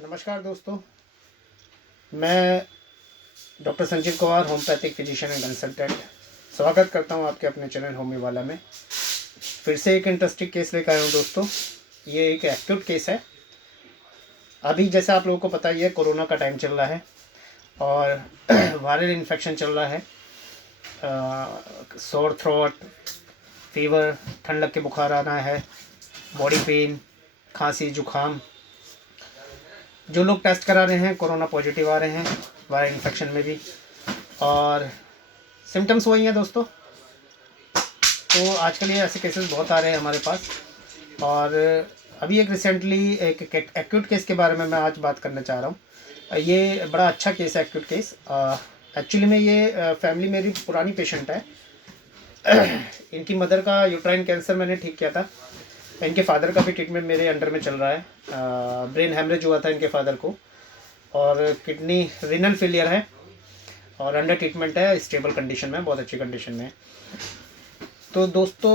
नमस्कार दोस्तों, मैं doctor Sanjeev Kumar, homeopathic physician and consultant स्वागत करता हूं आपके अपने चैनल होमी वाला में। फिर से एक इंटरेस्टिंग केस लेकर आया हूं दोस्तों। ये एक एक्यूट केस है। अभी जैसा आप लोगों को पता ही है, कोरोना का टाइम चल रहा है और वायरल इन्फेक्शन चल रहा है। सोर थ्रोट, फीवर, ठंड लग के बुखार आना है, बॉडी पेन, खांसी, जुकाम। जो लोग टेस्ट करा रहे हैं कोरोना पॉजिटिव आ रहे हैं, वायरल इन्फेक्शन में भी, और सिम्टम्स वही हैं दोस्तों। तो आजकल ये ऐसे केसेस बहुत आ रहे हैं हमारे पास। और अभी एक रिसेंटली एक एक्यूट केस के बारे में मैं आज बात करना चाह रहा हूँ। ये बड़ा अच्छा केस है, एक्यूट केस। एक्चुअली में ये फैमिली मेरी पुरानी पेशेंट है। इनकी मदर का यूट्राइन कैंसर मैंने ठीक किया था। इनके फादर का भी ट्रीटमेंट मेरे अंडर में चल रहा है। ब्रेन हैमरेज हुआ था इनके फादर को और किडनी रीनल फेलियर है और अंडर ट्रीटमेंट है, स्टेबल कंडीशन में, बहुत अच्छी कंडीशन में। तो दोस्तों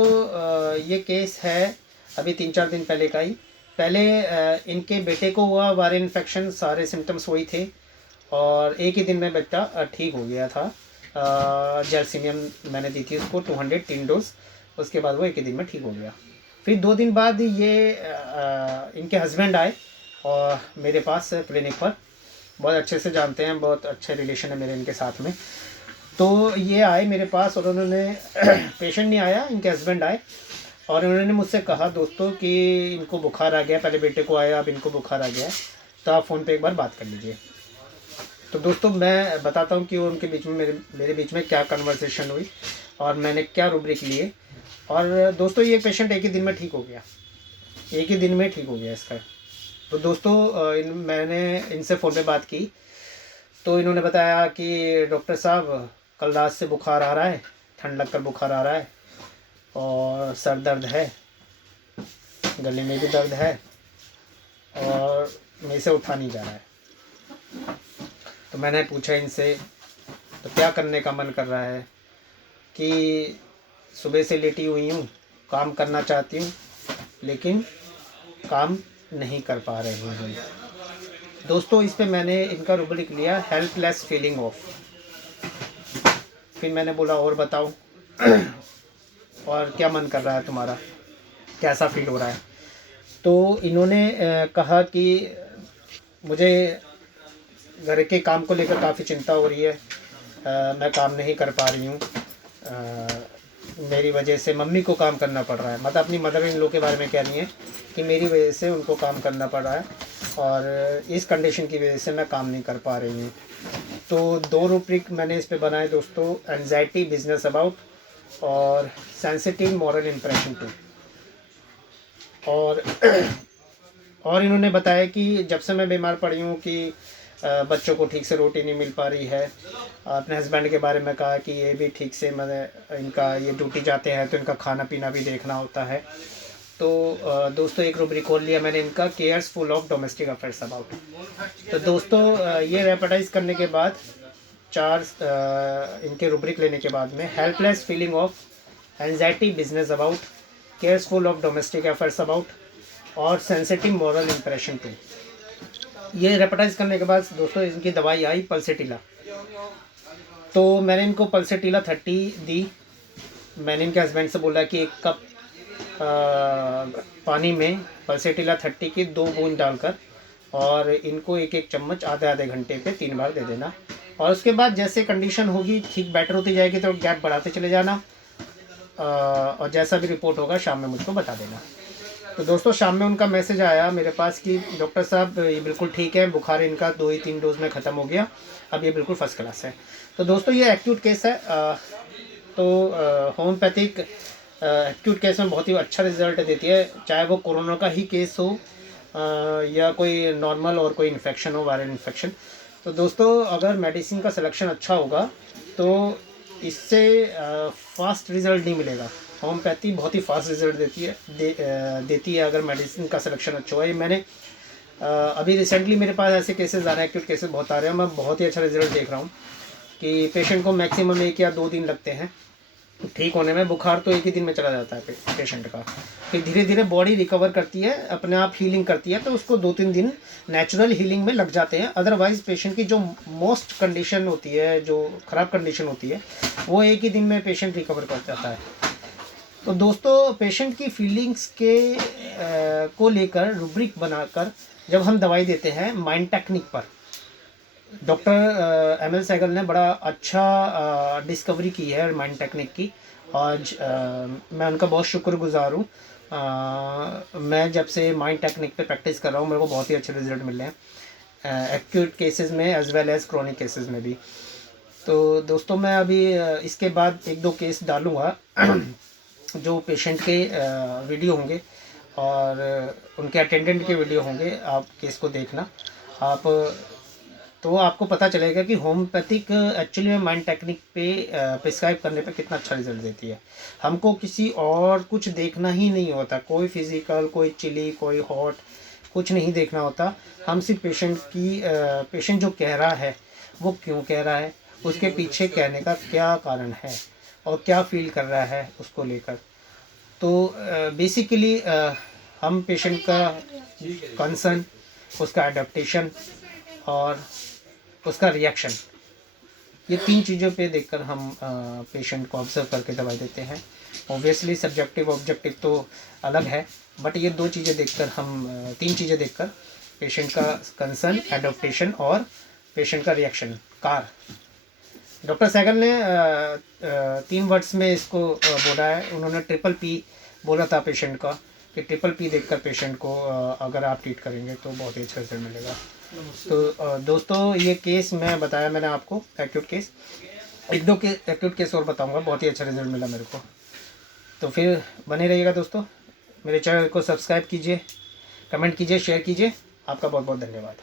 ये केस है अभी 3-4 दिन पहले का ही। पहले इनके बेटे को हुआ वायरल इन्फेक्शन, सारे सिम्टम्स वही थे और एक ही दिन में बच्चा ठीक हो गया था। जैल्सीनियम मैंने दी थी उसको 203 डोज, उसके बाद वो एक ही दिन में ठीक हो गया। फिर 2 दिन बाद ये इनके हस्बैंड आए और मेरे पास क्लिनिक पर, बहुत अच्छे से जानते हैं, बहुत अच्छे रिलेशन है मेरे इनके साथ में। तो ये आए मेरे पास और उन्होंने पेशेंट नहीं आया, इनके हस्बैंड आए और उन्होंने मुझसे कहा दोस्तों कि इनको बुखार आ गया, पहले बेटे को आया, अब इनको बुखार आ गया है, तो आप फ़ोन पे एक बार बात कर लीजिए। तो दोस्तों मैं बताता हूँ कि उनके बीच में मेरे बीच में क्या कन्वर्सेशन हुई और मैंने क्या रूब्रिक लिए। और दोस्तों ये पेशेंट एक ही दिन में ठीक हो गया, एक ही दिन में ठीक हो गया इसका। तो दोस्तों मैंने इनसे फ़ोन पे बात की तो इन्होंने बताया कि डॉक्टर साहब कल रात से बुखार आ रहा है, ठंड लगकर बुखार आ रहा है और सर दर्द है, गले में भी दर्द है और मेरे से उठा नहीं जा रहा है। तो मैंने पूछा इनसे तो क्या करने का मन कर रहा है, कि सुबह से लेटी हुई हूँ, काम करना चाहती हूँ लेकिन काम नहीं कर पा रही हूँ। दोस्तों इस पे मैंने इनका रूब्रिक लिया, हेल्पलेस फीलिंग ऑफ। फिर मैंने बोला और बताओ और क्या मन कर रहा है तुम्हारा, कैसा फील हो रहा है। तो इन्होंने कहा कि मुझे घर के काम को लेकर काफ़ी चिंता हो रही है, मैं काम नहीं कर पा रही हूँ, मेरी वजह से मम्मी को काम करना पड़ रहा है। मतलब अपनी मदर इन लोग के बारे में कह रही है कि मेरी वजह से उनको काम करना पड़ रहा है और इस कंडीशन की वजह से मैं काम नहीं कर पा रही हूँ। तो 2 रूब्रिक मैंने इस पे बनाए दोस्तों, एंजाइटी बिजनेस अबाउट और सेंसिटिव मॉरल इम्प्रेशन टू। और इन्होंने बताया कि जब से मैं बीमार पड़ी हूँ कि बच्चों को ठीक से रोटी नहीं मिल पा रही है। अपने हस्बैंड के बारे में कहा कि ये भी ठीक से, मतलब इनका ये ड्यूटी जाते हैं तो इनका खाना पीना भी देखना होता है। तो दोस्तों एक रूब्रिक खोल लिया मैंने इनका, cares full of domestic affairs about. तो दोस्तों ये रेपेटाइज करने के बाद 4 इनके रूब्रिक लेने के बाद में, helpless feeling of, anxiety business about, cares full of domestic affairs about और सेंसिटिव मॉरल इम्प्रेशन टू, ये रेपेटाइज करने के बाद दोस्तों इनकी दवाई आई पल्सेटिला। तो मैंने इनको पल्सेटिला 30 दी। मैंने इनके हस्बैंड से बोला कि 1 कप पानी में पल्सेटिला 30 की 2 बूंद डालकर और इनको 1-1 चम्मच आधे घंटे पे 3 बार दे देना। और उसके बाद जैसे कंडीशन होगी, ठीक बेटर होती जाएगी तो गैप बढ़ाते चले जाना और जैसा भी रिपोर्ट होगा शाम में मुझको बता देना। तो दोस्तों शाम में उनका मैसेज आया मेरे पास कि डॉक्टर साहब ये बिल्कुल ठीक है, बुखार इनका 2 ही 3 डोज में ख़त्म हो गया, अब ये बिल्कुल फर्स्ट क्लास है। तो दोस्तों ये एक्यूट केस है। तो होम्योपैथिक एक्यूट केस में बहुत ही अच्छा रिजल्ट देती है, चाहे वो कोरोना का ही केस हो या कोई नॉर्मल और कोई इन्फेक्शन हो, वायरल इन्फेक्शन। तो दोस्तों अगर मेडिसिन का सिलेक्शन अच्छा होगा तो इससे फास्ट रिज़ल्ट नहीं मिलेगा। होम्योपैथी बहुत ही फास्ट रिज़ल्ट देती है अगर मेडिसिन का सिलेक्शन अच्छा हुआ। ये मैंने अभी रिसेंटली मेरे पास ऐसे केसेस आ रहे हैं, एक्यूट केसेस बहुत आ रहे हैं, मैं बहुत ही अच्छा रिज़ल्ट देख रहा हूँ कि पेशेंट को मैक्सिमम 1 या 2 दिन लगते हैं ठीक होने में। बुखार तो एक ही दिन में चला जाता है पेशेंट का, फिर धीरे धीरे बॉडी रिकवर करती है, अपने आप हीलिंग करती है, तो उसको 2-3 दिन नेचुरल हीलिंग में लग जाते हैं। अदरवाइज़ पेशेंट की जो मोस्ट कंडीशन होती है, जो ख़राब कंडीशन होती है, वो एक ही दिन में पेशेंट रिकवर कर जाता है। तो दोस्तों, पेशेंट की फीलिंग्स के को लेकर रूब्रिक बनाकर जब हम दवाई देते हैं माइंड टेक्निक पर, डॉक्टर एम एल सहगल ने बड़ा अच्छा डिस्कवरी की है माइंड टेक्निक की। आज मैं उनका बहुत शुक्रगुजार हूँ। मैं जब से माइंड टेक्निक पे प्रैक्टिस कर रहा हूँ, मेरे को बहुत ही अच्छे रिजल्ट मिले हैं, एक्यूट केसेस में as well as chronic cases में भी। तो दोस्तों, मैं अभी इसके बाद 1-2 केस डालूँगा जो पेशेंट के वीडियो होंगे और उनके अटेंडेंट के वीडियो होंगे। आप केस को देखना आप, तो आपको पता चलेगा कि होम्योपैथिक एक्चुअली में माइंड टेक्निक पे प्रिस्क्राइब करने पे कितना अच्छा रिजल्ट देती है। हमको किसी और कुछ देखना ही नहीं होता, कोई फिज़िकल, कोई चिली, कोई हॉट, कुछ नहीं देखना होता। हम सिर्फ पेशेंट जो कह रहा है वो क्यों कह रहा है, उसके पीछे कहने का क्या कारण है और क्या फील कर रहा है उसको लेकर। तो बेसिकली हम पेशेंट का कंसर्न, उसका एडेप्टेशन और उसका रिएक्शन, ये 3 चीज़ों पे देखकर हम पेशेंट को ऑब्जर्व करके दवाई देते हैं। ऑब्वियसली सब्जेक्टिव ऑब्जेक्टिव तो अलग है, बट ये 2 चीज़ें देखकर हम 3 चीज़ें देखकर पेशेंट का कंसर्न, एडोप्टेशन और पेशेंट का रिएक्शन कार। डॉक्टर सहगल ने 3 वर्ड्स में इसको बोला है। उन्होंने PPP बोला था पेशेंट का, कि PPP देखकर पेशेंट को अगर आप ट्रीट करेंगे तो बहुत ही अच्छा रिजल्ट मिलेगा। तो दोस्तों, ये केस मैं बताया मैंने आपको, एक्यूट केस। 1-2 एक्यूट केस और बताऊंगा, बहुत ही अच्छा रिजल्ट मिला मेरे को। तो फिर बने रहिएगा दोस्तों, मेरे चैनल को सब्सक्राइब कीजिए, कमेंट कीजिए, शेयर कीजिए। आपका बहुत बहुत धन्यवाद।